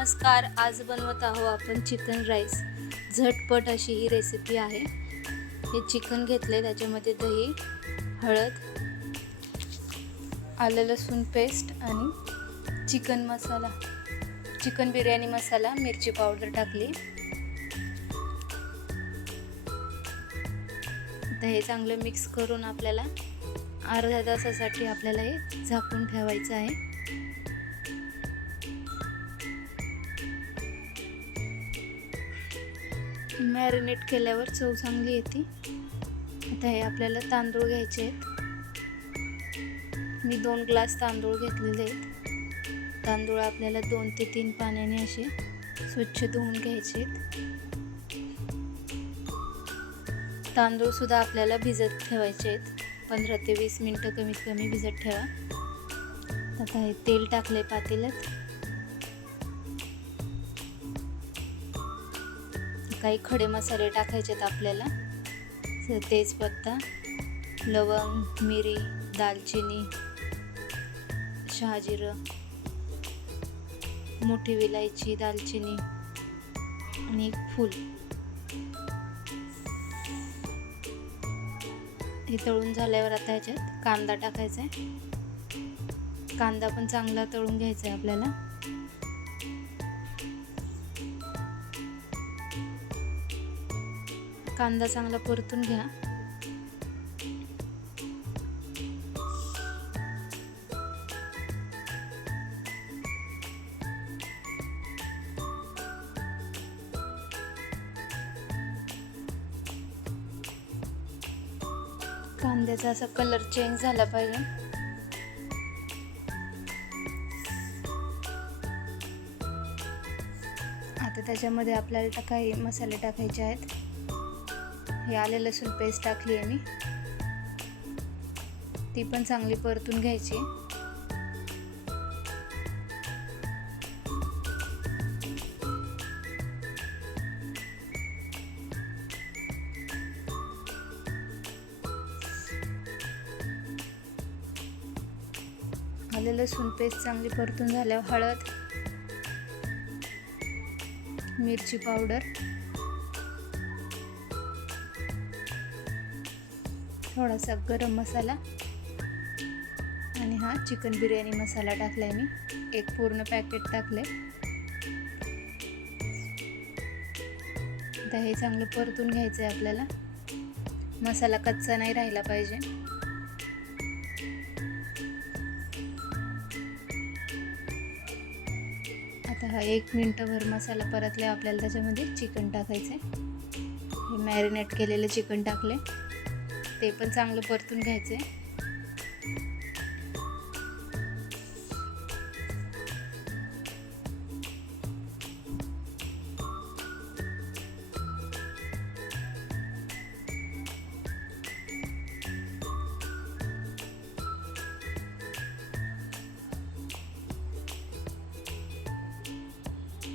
नमस्कार. आज बनवत आहोत आपण चिकन राईस. झटपट अशी ही रेसिपी आहे. हे चिकन घेतले, त्याच्यामध्ये दही, हळद, आलं लसूण पेस्ट आणि चिकन मसाला, चिकन बिर्याणी मसाला, मिरची पावडर टाकली. आता हे चांगलं मिक्स करून आपल्याला अर्ध्या तासासाठी आपल्याला हे झाकून ठेवायचं आहे. मॅरिनेट केल्यावर चव चांगली येते. आता हे आपल्याला तांदूळ घ्यायचे आहेत. मी 2 ग्लास तांदूळ घेतलेले आहेत. तांदूळ आपल्याला 2 ते 3 पाण्याने असे स्वच्छ धुवून घ्यायचे आहेत. तांदूळ सुद्धा आपल्याला भिजत ठेवायचे आहेत. 15 ते 20 मिनिटं कमीत कमी भिजत ठेवा. आता हे तेल टाकले पातेल्यात. काही खडे मसाले टाकायचे आहेत आपल्याला. तेजपत्ता, लवंग, मिरी, दालचिनी, शहाजिरं, मोठी विलायची, दालचिनी आणि एक फूल. हे तळून झाल्यावर आता ह्याच्यात कांदा टाकायचा आहे. कांदा पण चांगला तळून घ्यायचा आहे आपल्याला. कांदा चांगला परतून घ्या. कांद्याचा असा कलर चेंज झाला पाहिजे. आता त्याच्यामध्ये आपल्याला काही मसाले टाकायचे आहेत. हे आले लसूण पेस्ट टाकली आहे मी. ती पण चांगली परतून घ्यायची. आले लसूण पेस्ट चांगली परतून झाल्यावर हळद, मिरची पावडर, थोडासा गरम मसाला आणि हा चिकन बिर्याणी मसाला टाकलाय मी. एक पूर्ण पॅकेट टाकले. आता हे चांगलं परतून घ्यायचं आहे आपल्याला. मसाला कच्चा नाही राहिला पाहिजे. आता हा 1 मिनिटभर मसाला परतल्यावर आपल्याला त्याच्यामध्ये चिकन टाकायचं आहे. हे मॅरिनेट केलेलं चिकन टाकले. ते पण चांगलं परतून घ्यायचं आहे.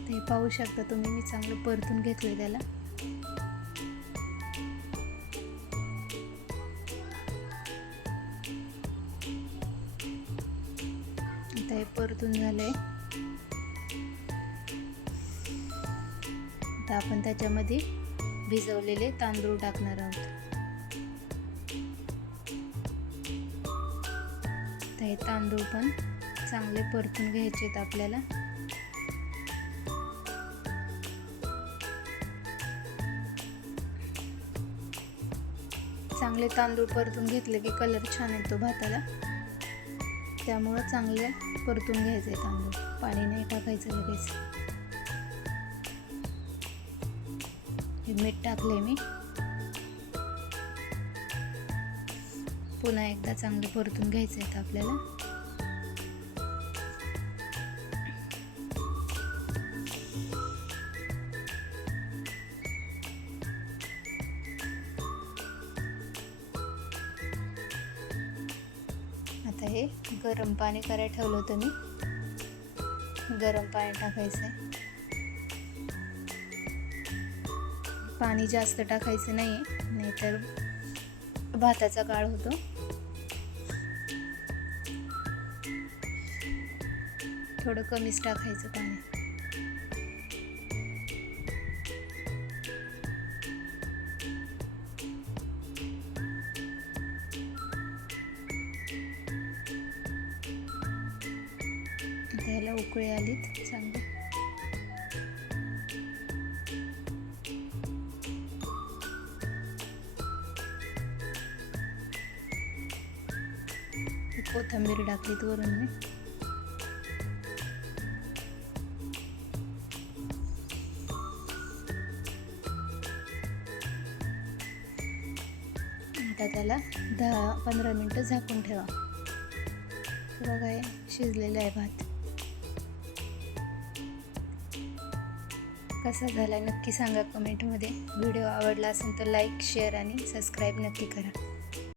ते पाहू शकता तुम्ही, मी चांगलं परतून घेतलं त्याला. आता हे परतून झालंय. आता आपण त्याच्यामध्ये भिजवलेले तांदूळ टाकणार आहोत. तर हे तांदूळ पण चांगले परतून घ्यायचे आहेत आपल्याला. चांगले तांदूळ परतून घेतले की कलर छान येतो भाताला. त्यामुळं चांगले परतून घ्यायचे तांदूळ. पाणी नाही टाकायचं लगेच. हे मीठ टाकले मी. पुन्हा एकदा चांगले परतून घ्यायचे आहेत आपल्याला. आता हे गरम पाणी करायला ठेवलं होतं मी. गरम पाणी टाकायचं आहे. पाणी जास्त टाकायचं नाही, नाहीतर भाताचा गाळ होतो. थोडं कमीच टाकायचं पाणी. आता ह्याला उकळी आलीत चांगली. कोथिंबीर टाकलीत वरून मी. आता त्याला 10-15 मिनटं झाकून ठेवा. बघा हे शिजलेलं आहे भात. कसा झाला नक्की सांगा कमेंटमध्ये. व्हिडिओ आवडला असेल तर लाईक, शेअर आणि सबस्क्राईब नक्की करा.